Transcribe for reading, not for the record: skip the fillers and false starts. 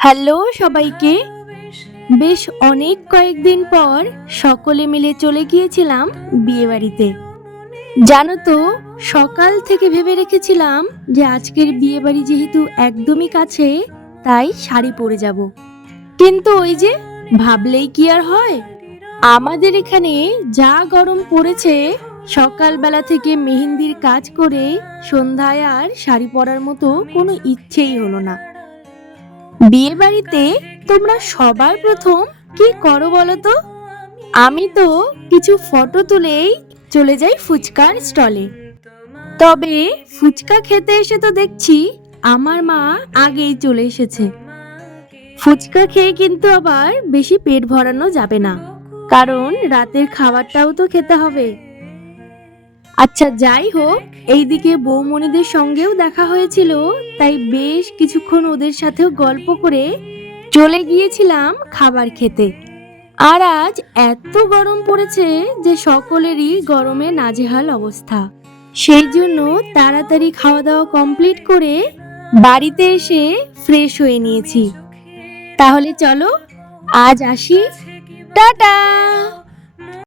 Hello সবাইকে। বেশ অনেক কয়েকদিন পর সকলে মিলে চলে গিয়েছিলাম বিয়েবাড়িতে। জানো তো, সকাল থেকে ভেবে রেখেছিলাম যে আজকের বিয়েবাড়ি যেহেতু একদমই কাছে, তাই শাড়ি পরে যাব। কিন্তু ওই যে, ভাবলেই কি আর হয়। আমাদের এখানে যা গরম পড়েছে, সকালবেলা থেকে মেহেন্দির কাজ করে সন্ধ্যায় আর শাড়ি পরার মতো কোনো ইচ্ছেই হলো না। বিয়ে বাড়িতে তোমরা সবার প্রথম কি করো বলো তো? আমি তো কিছু ফটো তুলেই চলে যাই ফুচকার স্টলে। তবে ফুচকা খেতে এসে তো দেখছি আমার মা আগেই চলে এসেছে। ফুচকা খেয়ে কিন্তু আবার বেশি পেট ভরানো যাবে না, কারণ রাতের খাবারটাও তো খেতে হবে। আচ্ছা যাই হোক, এইদিকে বৌমণিদের সঙ্গেও দেখা হয়েছিল, তাই বেশ কিছুক্ষণ ওদের সাথেও গল্প করে চলে গিয়েছিলাম খাবার খেতে। আর আজ এত গরম পড়েছে যে সকলেরই গরমে নাজেহাল অবস্থা। সেই জন্য তাড়াতাড়ি খাওয়া দাওয়া কমপ্লিট করে বাড়িতে এসে ফ্রেশ হয়ে নিয়েছি। তাহলে চলো আজ আসি, টাটা।